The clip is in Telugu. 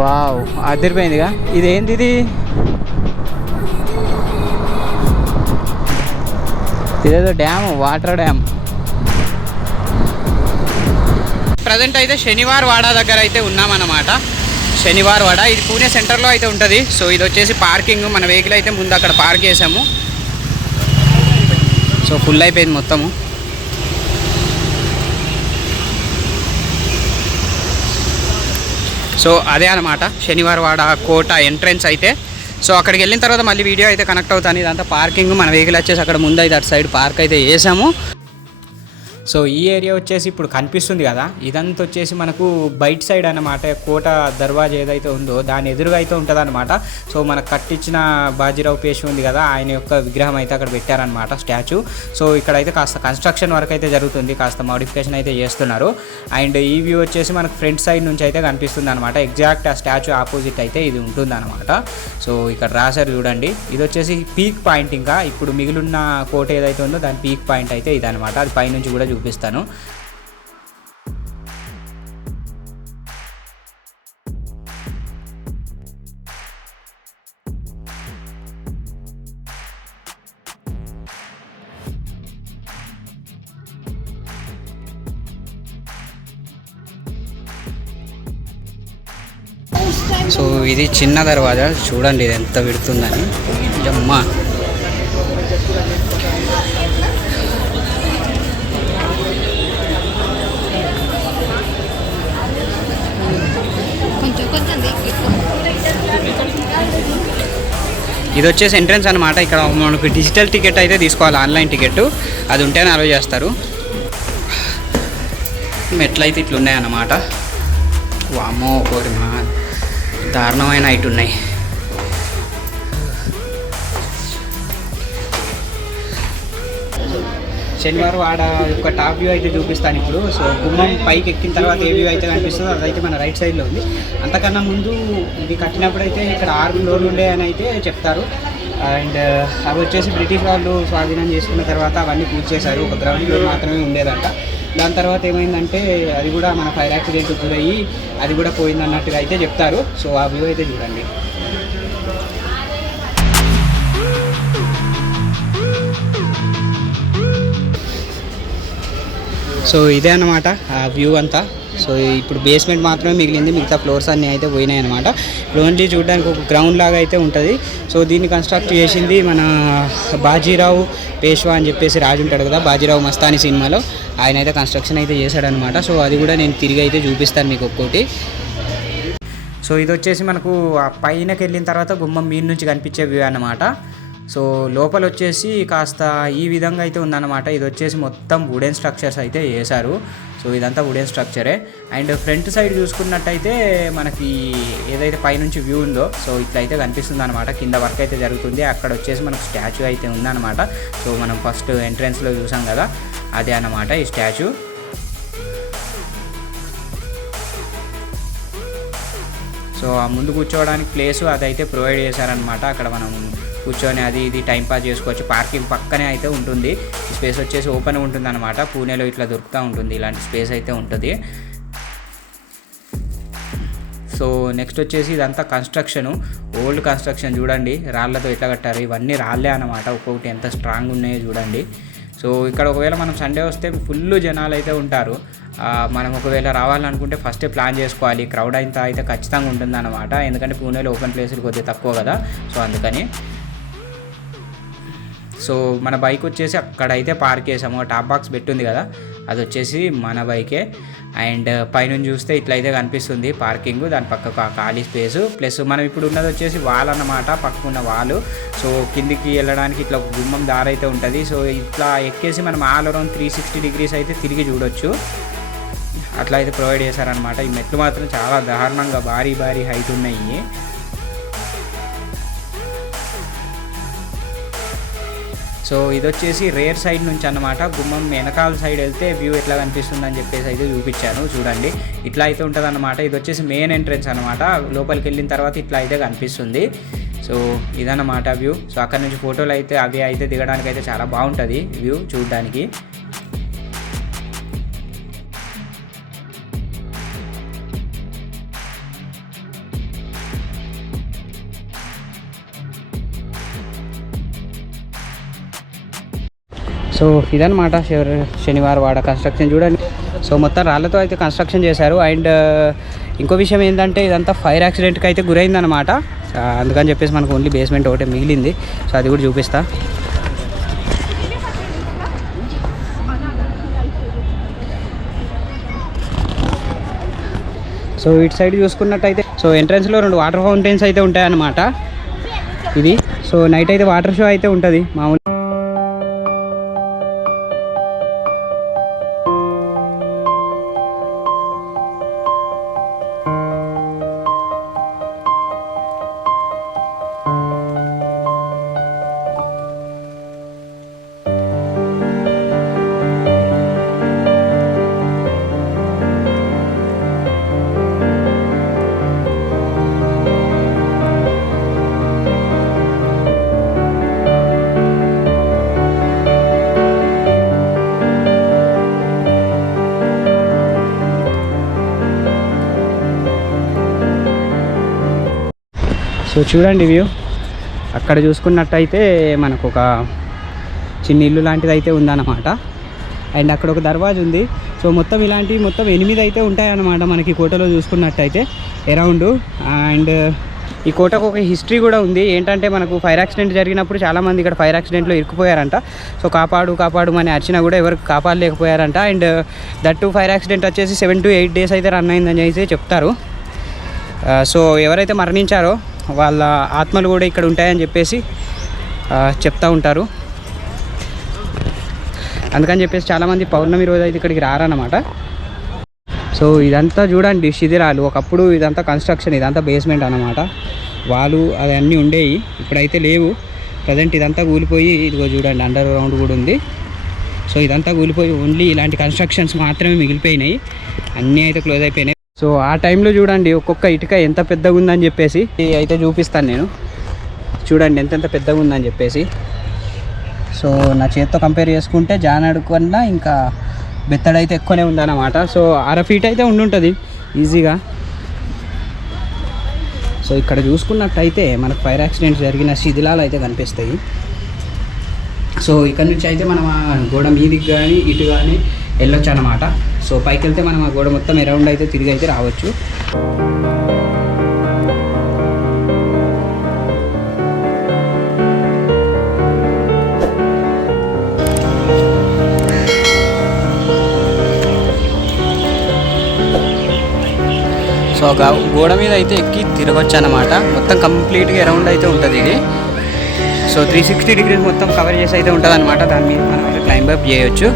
వావ్, అదిరిపోయిందిగా. ఇదేంటి ఇది? ఇదేదో డ్యామ్, వాటర్ డ్యామ్. ప్రజెంట్ అయితే శనివార్ వాడ దగ్గర అయితే ఉన్నామన్నమాట. శనివార్ వాడ ఇది పూణే సెంటర్లో అయితే ఉంటుంది. సో ఇది వచ్చేసి పార్కింగ్. మన వెహికల్ అయితే ముందు అక్కడ పార్క్ చేసాము. సో ఫుల్ అయిపోయింది మొత్తము. సో అదే అనమాట శనివార్ వాడ కోట ఎంట్రెన్స్ అయితే. సో అక్కడికి వెళ్ళిన తర్వాత మళ్ళీ వీడియో అయితే కనెక్ట్ అవుతాను. ఇదంతా పార్కింగ్. మన వెహికల్ వచ్చేసి అక్కడ ముందు అయితే అటు సైడ్ పార్క్ అయితే చేసాము. సో ఈ ఏరియా వచ్చేసి ఇప్పుడు కనిపిస్తుంది కదా, ఇదంతా వచ్చేసి మనకు బయట సైడ్ అన్నమాట. కోట దర్వాజా ఏదైతే ఉందో దాని ఎదురుగా అయితే ఉంటుంది అనమాట. సో మనకు కట్టించిన బాజీరావు పేషి ఉంది కదా, ఆయన యొక్క విగ్రహం అయితే అక్కడ పెట్టారనమాట, స్టాచ్యూ. సో ఇక్కడైతే కాస్త కన్స్ట్రక్షన్ వర్క్ అయితే జరుగుతుంది, కాస్త మోడిఫికేషన్ అయితే చేస్తున్నారు. అండ్ ఈ వ్యూ వచ్చేసి మనకు ఫ్రంట్ సైడ్ నుంచి అయితే కనిపిస్తుంది అనమాట. ఎగ్జాక్ట్ ఆ స్టాచ్యూ ఆపోజిట్ అయితే ఇది ఉంటుంది అనమాట. సో ఇక్కడ రాశారు చూడండి, ఇది వచ్చేసి పీక్ పాయింట్. ఇంకా ఇప్పుడు మిగిలిన కోట ఏదైతే ఉందో దాని పీక్ పాయింట్ అయితే ఇదనమాట. అది పైనుంచి కూడా చూపిస్తాను. సో ఇది చిన్న దర్వాజా చూడండి, ఇది ఎంత విడుతుందని. అమ్మా, ఇది వచ్చేసి ఎంట్రన్స్ అనమాట. ఇక్కడ మనకు డిజిటల్ టికెట్ అయితే తీసుకోవాలి, ఆన్లైన్ టికెట్. అది ఉంటేనే అలౌ చేస్తారు. మెట్లయితే ఇట్లున్నాయన్నమాట. వామ్మో, ఒకటి దారుణమైన హైట్ ఉన్నాయి. శనివారం వాడ యొక్క టాప్ వ్యూ అయితే చూపిస్తాను ఇప్పుడు. సో గుమ్మం పైకి ఎక్కిన తర్వాత ఏ వ్యూ అయితే కనిపిస్తుందో అదైతే మన రైట్ సైడ్లో ఉంది. అంతకన్నా ముందు ఇది కట్టినప్పుడు అయితే ఇక్కడ 6 ఫ్లోర్లు ఉండే అని అయితే చెప్తారు. అండ్ అవి వచ్చేసి బ్రిటిష్ వాళ్ళు స్వాధీనం చేసుకున్న తర్వాత అవన్నీ కూల్చేశారు. ఒక గ్రౌండ్ ఫ్లోర్ మాత్రమే ఉండేదంట. దాని తర్వాత ఏమైందంటే అది కూడా మన ఫైర్ యాక్సిడెంట్ గురయ్యి అది కూడా పోయిందన్నట్టుగా అయితే చెప్తారు. సో ఆ వ్యూ అయితే చూడండి. సో ఇదే అన్నమాట ఆ వ్యూ అంతా. సో ఇప్పుడు బేస్మెంట్ మాత్రమే మిగిలింది, మిగతా ఫ్లోర్స్ అన్నీ అయితే పోయినాయి అనమాట. ఇప్పుడు ఓన్లీ చూడడానికి ఒక గ్రౌండ్ లాగా అయితే ఉంటుంది. సో దీన్ని కన్స్ట్రక్ట్ చేసింది మన బాజీరావు పేష్వా అని చెప్పేసి రాజు ఉంటాడు కదా, బాజీరావు మస్తాని సినిమాలో, ఆయన అయితే కన్స్ట్రక్షన్ అయితే చేశాడనమాట. సో అది కూడా నేను తిరిగి అయితే చూపిస్తాను మీకు ఒక్కోటి. సో ఇది వచ్చేసి మనకు ఆ పైనకి వెళ్ళిన తర్వాత గుమ్మం మీద నుంచి కనిపించే వ్యూ అన్నమాట. సో లోపల వచ్చేసి కాస్త ఈ విధంగా అయితే ఉందన్నమాట. ఇది వచ్చేసి మొత్తం వుడెన్ స్ట్రక్చర్స్ అయితే వేశారు. సో ఇదంతా వుడెన్ స్ట్రక్చరే. అండ్ ఫ్రంట్ సైడ్ చూసుకున్నట్టయితే మనకి ఏదైతే పైనుంచి వ్యూ ఉందో సో ఇట్లయితే కనిపిస్తుంది అనమాట. కింద వర్క్ అయితే జరుగుతుంది. అక్కడ వచ్చేసి మనకు స్టాచ్యూ అయితే ఉందన్నమాట. సో మనం ఫస్ట్ ఎంట్రన్స్లో చూసాం కదా, అదే అన్నమాట ఈ స్టాచ్యూ. సో ఆ ముందు కూర్చోవడానికి ప్లేసు అదైతే ప్రొవైడ్ చేశారనమాట. అక్కడ మనం కూర్చొని అది ఇది టైంపాస్ చేసుకోవచ్చు. పార్కింగ్ పక్కనే అయితే ఉంటుంది. ఈ స్పేస్ వచ్చేసి ఓపెన్ ఉంటుంది అనమాట. పూణేలో ఇట్లా దొరుకుతూ ఉంటుంది, ఇలాంటి స్పేస్ అయితే ఉంటుంది. సో నెక్స్ట్ వచ్చేసి ఇదంతా కన్స్ట్రక్షను, ఓల్డ్ కన్స్ట్రక్షన్ చూడండి, రాళ్లతో ఎట్లా కట్టారు. ఇవన్నీ రాళ్ళే అనమాట. ఒక్కొక్కటి ఎంత స్ట్రాంగ్ ఉన్నాయో చూడండి. సో ఇక్కడ ఒకవేళ మనం సండే వస్తే ఫుల్ జనాలు అయితే ఉంటారు. మనం ఒకవేళ రావాలనుకుంటే ఫస్టే ప్లాన్ చేసుకోవాలి. క్రౌడ్ అయితే ఖచ్చితంగా ఉంటుంది అనమాట. ఎందుకంటే పూణేలో ఓపెన్ ప్లేసులు కొద్దిగా తక్కువ కదా, సో అందుకని. సో మన బైక్ వచ్చేసి అక్కడైతే పార్క్ చేసాము. టాప్ బాక్స్ పెట్టుంది కదా, అది వచ్చేసి మన బైకే. అండ్ పైనుంచి చూస్తే ఇట్లయితే కనిపిస్తుంది పార్కింగ్. దాని పక్క ఖాళీ స్పేసు, ప్లస్ మనం ఇప్పుడు ఉన్నది వచ్చేసి వాల్ అన్నమాట, పక్కకున్న వాలు. సో కిందికి వెళ్ళడానికి ఇట్లా గుమ్మం దారి అయితే ఉంటుంది. సో ఇట్లా ఎక్కేసి మనం ఆల్ అరౌండ్ 360 డిగ్రీస్ అయితే తిరిగి చూడొచ్చు. అట్లా అయితే ప్రొవైడ్ చేశారనమాట. ఈ మెట్లు మాత్రం చాలా దారుణంగా భారీ హైట్ ఉన్నాయి. సో ఇది వచ్చేసి రేర్ సైడ్ నుంచి అన్నమాట. గుమ్మం వెనకాల సైడ్ వెళ్తే వ్యూ ఎట్లా కనిపిస్తుంది అని చెప్పేసి అయితే చూపించాను చూడండి. ఇట్లా అయితే ఉంటుంది అన్నమాట. ఇది వచ్చేసి మెయిన్ ఎంట్రెన్స్ అనమాట. లోపలికి వెళ్ళిన తర్వాత ఇట్లా అయితే కనిపిస్తుంది. సో ఇదన్నమాట వ్యూ. సో అక్కడ నుంచి ఫోటోలు అయితే అవి అయితే దిగడానికి అయితే చాలా బాగుంటుంది వ్యూ చూడడానికి. సో ఇదన్నమాట శనివారం వాడ కన్స్ట్రక్షన్ చూడండి. సో మొత్తం రాళ్ళతో అయితే కన్స్ట్రక్షన్ చేశారు. అండ్ ఇంకో విషయం ఏంటంటే ఇదంతా ఫైర్ యాక్సిడెంట్కి అయితే గురైందనమాట. అందుకని చెప్పేసి మనకు ఓన్లీ బేస్మెంట్ ఒకటే మిగిలింది. సో అది కూడా చూపిస్తా. సో ఇటు సైడ్ చూసుకున్నట్టయితే సో ఎంట్రన్స్లో 2 వాటర్ ఫౌంటైన్స్ అయితే ఉంటాయన్నమాట ఇది. సో నైట్ అయితే వాటర్ షో అయితే ఉంటుంది మామూలు. సో చూడండి వ్యూ అక్కడ చూసుకున్నట్టయితే మనకు ఒక చిన్న ఇల్లు లాంటిది అయితే ఉందన్నమాట. అండ్ అక్కడ ఒక దర్వాజా ఉంది. సో మొత్తం ఇలాంటివి మొత్తం 8 అయితే ఉంటాయన్నమాట మనకి కోటలో చూసుకున్నట్టయితే అరౌండ్. అండ్ ఈ కోటకు ఒక హిస్టరీ కూడా ఉంది. ఏంటంటే మనకు ఫైర్ యాక్సిడెంట్ జరిగినప్పుడు చాలామంది ఇక్కడ ఫైర్ యాక్సిడెంట్లో ఇరుక్కుపోయారంట. సో కాపాడు అని అర్చినా కూడా ఎవరికి కాపాడలేకపోయారంట. అండ్ దట్టు ఫైర్ యాక్సిడెంట్ వచ్చేసి 7 to 8 days అయితే రన్ అయిందని అయితే చెప్తారు. సో ఎవరైతే మరణించారో వాళ్ళ ఆత్మలు కూడా ఇక్కడ ఉంటాయని చెప్పేసి చెప్తూ ఉంటారు. అందుకని చెప్పేసి చాలామంది పౌర్ణమి రోజు అయితే ఇక్కడికి రారన్నమాట. సో ఇదంతా చూడండి శిథిరాలు. ఒకప్పుడు ఇదంతా కన్స్ట్రక్షన్, ఇదంతా బేస్మెంట్ అన్నమాట. వాళ్ళు అవన్నీ ఉండేవి, ఇప్పుడైతే లేవు. ప్రజెంట్ ఇదంతా కూలిపోయి ఇదిగో చూడండి అండర్ గ్రౌండ్ కూడా ఉంది. సో ఇదంతా కూలిపోయి ఓన్లీ ఇలాంటి కన్స్ట్రక్షన్స్ మాత్రమే మిగిలిపోయినాయి. అన్నీ అయితే క్లోజ్ అయిపోయినాయి. సో ఆ టైంలో చూడండి ఒక్కొక్క ఇటుక ఎంత పెద్దగా ఉందని చెప్పేసి అయితే చూపిస్తాను నేను. చూడండి ఎంతెంత పెద్దగా ఉందని చెప్పేసి. సో నా చేతితో కంపేర్ చేసుకుంటే జానడు కన్నా ఇంకా బెత్తడైతే ఎక్కువనే ఉందన్నమాట. సో 6 feet అయితే ఉండుంటుంది ఈజీగా. సో ఇక్కడ చూసుకున్నట్టయితే మనకు ఫైర్ యాక్సిడెంట్ జరిగిన శిథిలాలు అయితే కనిపిస్తాయి. సో ఇక్కడ నుంచి అయితే మనం ఆ గోడ మీదికి కానీ ఇటు కానీ వెళ్ళొచ్చు అన్నమాట. సో పైకి వెళ్తే మనం ఆ గోడ మొత్తం అరౌండ్ అయితే తిరిగి అయితే రావచ్చు. సో గోడ మీద అయితే ఎక్కి తిరగొచ్చు అన్నమాట. మొత్తం కంప్లీట్గా అరౌండ్ అయితే ఉంటుంది ఇది. సో 360 degrees మొత్తం కవర్ చేసి అయితే ఉంటుంది అనమాట. దాని మీద మనం అయితే క్లైంబ్ అప్ చేయొచ్చు.